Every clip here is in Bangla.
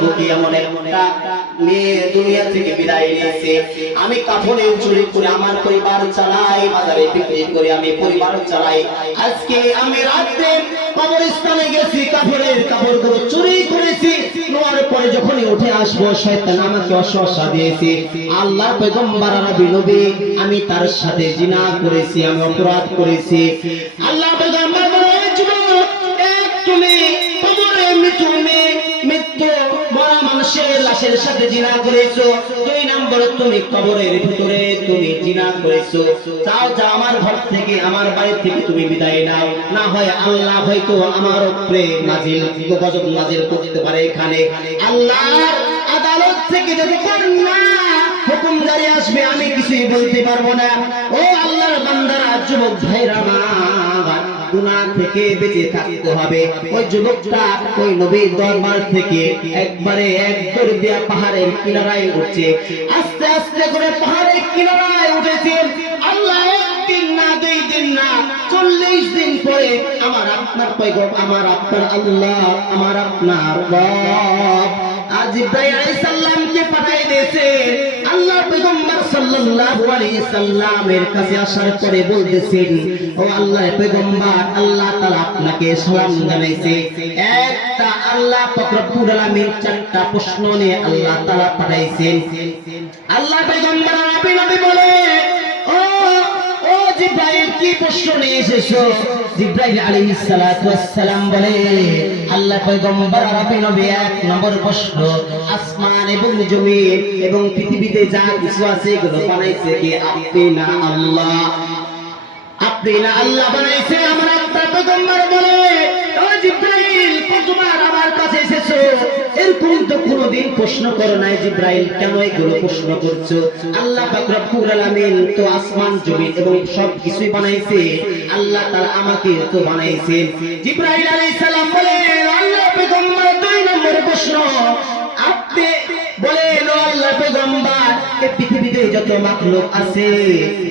বুকে এমন একটা মেয়ে দুনিয়া থেকে বিদায় নিয়েছে। আমি কাফনের চুরি করে আমার পরিবার চালাই, বাজারে বিক্রি করে আমি পরিবার চালাই। আজকে আমি রাতে কবরস্থানে গেছি, কাফনের কাপড়গুলো চুরি করেছি। নেওয়ার পরে যখনই উঠে আসবো শয়তান আমাকে ওয়াসওয়াসা দিয়েছে। আল্লাহর পয়গম্বর নবী আমি তার সাথে জিনা করেছি, আমি অপরাধ করেছি। আল্লাহ পয়গম্বর বলেন, যুবক, এক তুমি কবরে মৃত্যু মরা মানুষের লাশের সাথে জিনা করেছো। 2 নম্বর তুমি কবরের ভিতরে তুমি জিনা করেছো। চাও আমার ঘর থেকে আমার বাড়ি থেকে তুমি বিদায় নাও, না হয় আল্লাহ হয়তো আমার উপরে নাজিল গজব নাজিল করতে পারে। এখানে আল্লাহর আদালত থেকে যদি না হুকুম জারি আসবে আমি কিছুই বলতে পারবো না। ও আল্লাহর বান্দারা, যুবক ভাইরা আমার, গুনাহ থেকে বেঁচে থাকতে হবে। ওই যুবকটা ওই নবীর দরবার থেকে একবারে এক দৌড় দিয়া পাহাড়ের কিনারায় উঠছে। আস্তে আস্তে করে পাহাড়ের কিনারায় উঠেছে। আল্লাহ একদিন না 2 দিন না 40 দিন পরে আমার আপনার পয়গম্বর, আমার আপনার আল্লাহ, আমার আপনার রব জিবরাইল আলাইহিস সালামকে পাঠিয়ে দিয়েছে। আল্লাহ পয়গম্বর সাল্লাল্লাহু আলাইহি সাল্লামের কাছে আসার পরে বলতেছেন, ও আল্লাহর পয়গম্বর, আল্লাহ তাআলা আপনাকে সালাম জানাইছে। একটা আল্লাহ পাক রব্বুল আলামিন 4টা প্রশ্ন নিয়ে আল্লাহ তাআলা পাঠাইছেন। আল্লাহ পয়গম্বর নবী বলে, ও জিবরাইল, কি প্রশ্ন নিয়ে এসেছো? জিবরাইল আলাইহিস সালাতু ওয়াস সালাম বলে, আল্লাহ পয়গম্বর নবী 1 নম্বর প্রশ্ন, আসমান এবং জমিন এবং পৃথিবীতে যা কিছু আছে এগুলো বানাইছে কে? আপনি না আল্লাহ? আপনি না আল্লাহ বানাইছে? আমার আপনার পয়গম্বর বলে, ও জিবরাইল, কতবার আমার কাছে এসেছো? এরকম তো কোনোদিন প্রশ্ন করো নাই জিবরাইল, কেন এগুলো প্রশ্ন করছো? আল্লাহ পাক রব্বুল আলামিন তো আসমান জমিন এবং সব কিছুই বানাইছে, আল্লাহ তাআলা আমাকে তো বানাইছেন। জিবরাইল আলাইহিস সালাম বলে, আল্লাহ পয়গম্বর 2 নম্বর প্রশ্ন, আপনি বলেন, ও আল্লাহ পয়গম্বর, এই পৃথিবীতে যত মাখলুক আছে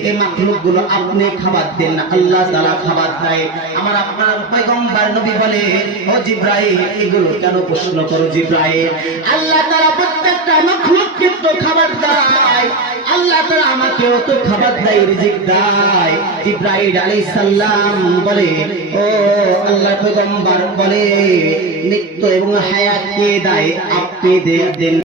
এই মাখলুকগুলো আপনি খাবার দেন না, আল্লাহ তাআলা খাবার দেয়। আমার আপনার পয়গম্বর নবী বলে, ও জিবরাইল, এগুলো কেন প্রশ্ন করো জিবরাইল? আল্লাহ তাআলা প্রত্যেকটা মাখলুককে তো খাবার দেয়, আল্লাহ তাআলা আমাকেও তো খাবার দেয়, রিজিক দেয়। জিবরাইল আলাইহিস সালাম বলে, ও আল্লাহর পয়গম্বর বলে, মৃত্যু এবং হায়াত কে দেয়? আপনি দেন।